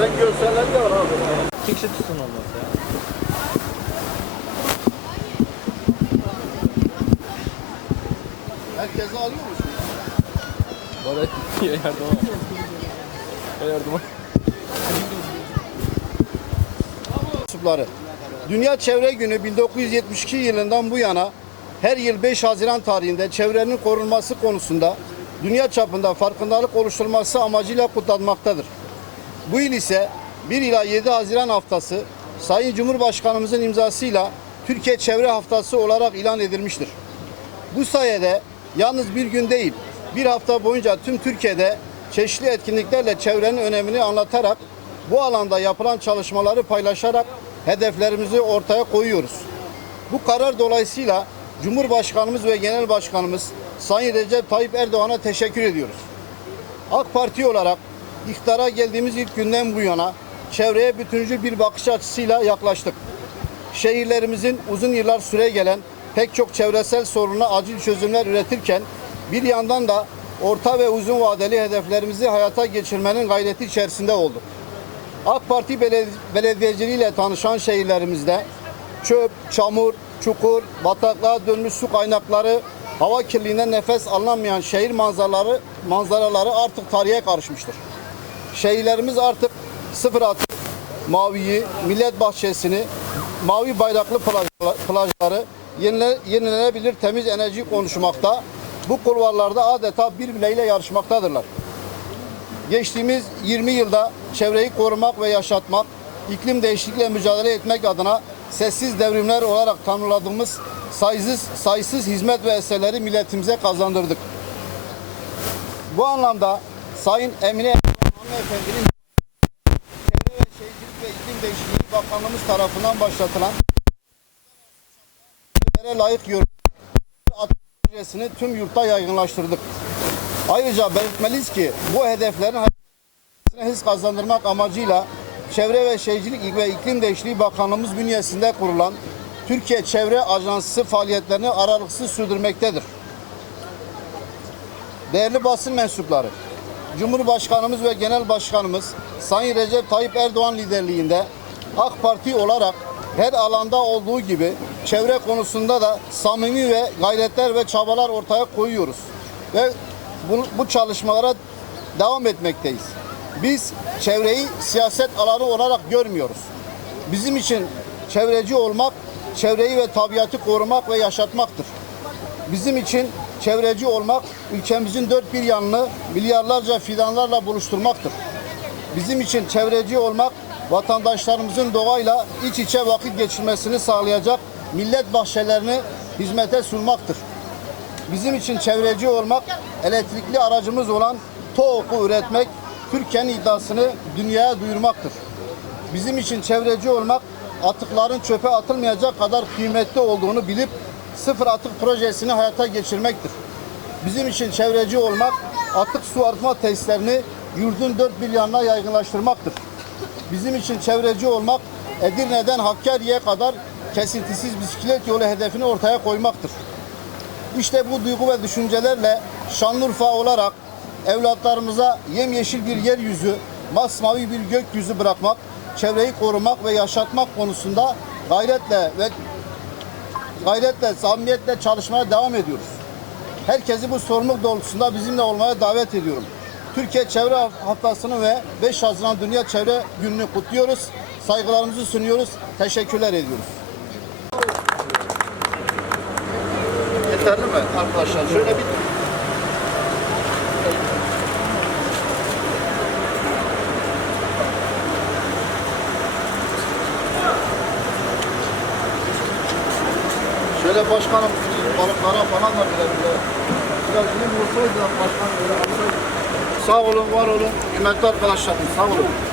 Ben görseler de kişi tutsun olmaz ya. Alıyor musun? Bana yardıma. Yardıma. mensupları. Dünya Çevre Günü 1972 yılından bu yana her yıl 5 Haziran tarihinde çevrenin korunması konusunda dünya çapında farkındalık oluşturulması amacıyla kutlanmaktadır. Bu yıl ise 1 ila 7 Haziran haftası Sayın Cumhurbaşkanımızın imzasıyla Türkiye Çevre Haftası olarak ilan edilmiştir. Bu sayede yalnız bir gün değil, bir hafta boyunca tüm Türkiye'de çeşitli etkinliklerle çevrenin önemini anlatarak, bu alanda yapılan çalışmaları paylaşarak hedeflerimizi ortaya koyuyoruz. Bu karar dolayısıyla Cumhurbaşkanımız ve Genel Başkanımız Sayın Recep Tayyip Erdoğan'a teşekkür ediyoruz. AK Parti olarak iktidara geldiğimiz ilk günden bu yana çevreye bütüncül bir bakış açısıyla yaklaştık. Şehirlerimizin uzun yıllar süre gelen pek çok çevresel sorununa acil çözümler üretirken bir yandan da orta ve uzun vadeli hedeflerimizi hayata geçirmenin gayreti içerisinde olduk. AK Parti beledi- belediyeciliğiyle tanışan şehirlerimizde çöp, çamur, çukur, bataklığa dönmüş su kaynakları, hava kirliliğinden nefes alınamayan şehir manzaraları, manzaraları artık tarihe karışmıştır. Şehirlerimiz artık sıfır atık, maviyi, millet bahçesini, mavi bayraklı plaj- plajları, yenile- yenilenebilir temiz enerji konuşmakta, bu kulvarlarda adeta birbirleriyle yarışmaktadırlar. Geçtiğimiz 20 yılda çevreyi korumak ve yaşatmak, iklim değişikliğiyle mücadele etmek adına sessiz devrimler olarak tanımladığımız sayısız, sayısız hizmet ve eserleri milletimize kazandırdık. Bu anlamda Sayın Emine Hanımefendi'nin Çevre ve Şehircilik ve İklim Değişikliği Bakanlığımız tarafından başlatılan layık yorum projesini tüm yurtta yaygınlaştırdık. Ayrıca belirtmeliyiz ki bu hedeflerin hız kazandırmak amacıyla Çevre ve Şehircilik ve İklim Değişikliği Bakanlığımız bünyesinde kurulan Türkiye Çevre Ajansı faaliyetlerini aralıksız sürdürmektedir. Değerli basın mensupları, Cumhurbaşkanımız ve Genel Başkanımız Sayın Recep Tayyip Erdoğan liderliğinde AK Parti olarak her alanda olduğu gibi çevre konusunda da samimi ve gayretler ve çabalar ortaya koyuyoruz. Ve bu, bu çalışmalara devam etmekteyiz. Biz çevreyi siyaset alanı olarak görmüyoruz. Bizim için çevreci olmak, çevreyi ve tabiatı korumak ve yaşatmaktır. Bizim için çevreci olmak ülkemizin dört bir yanını milyarlarca fidanlarla buluşturmaktır. Bizim için çevreci olmak vatandaşlarımızın doğayla iç içe vakit geçirmesini sağlayacak millet bahçelerini hizmete sunmaktır. Bizim için çevreci olmak, elektrikli aracımız olan TOK'u üretmek, Türkiye'nin iddiasını dünyaya duyurmaktır. Bizim için çevreci olmak, atıkların çöpe atılmayacak kadar kıymetli olduğunu bilip sıfır atık projesini hayata geçirmektir. Bizim için çevreci olmak, atık su arıtma tesislerini yurdun dört bir yanına yaygınlaştırmaktır. Bizim için çevreci olmak, Edirne'den Hakkari'ye kadar kesintisiz bisiklet yolu hedefini ortaya koymaktır. İşte bu duygu ve düşüncelerle Şanlıurfa olarak evlatlarımıza yemyeşil bir yeryüzü, masmavi bir gökyüzü bırakmak, çevreyi korumak ve yaşatmak konusunda gayretle ve gayretle, samimiyetle çalışmaya devam ediyoruz. Herkesi bu sorumluluk doğrultusunda bizimle olmaya davet ediyorum. Türkiye Çevre Haftası'nı ve 5 Haziran Dünya Çevre Günü'nü kutluyoruz. Saygılarımızı sunuyoruz. Teşekkürler ediyoruz. Yeterli mi arkadaşlar? Şöyle bir Şöyle başkanım balıklara falan da bile bile biraz bilim olsaydı da başkan böyle alsaydı. Sağ olun, var olun. Kıymetli arkadaşlarım sağ olun.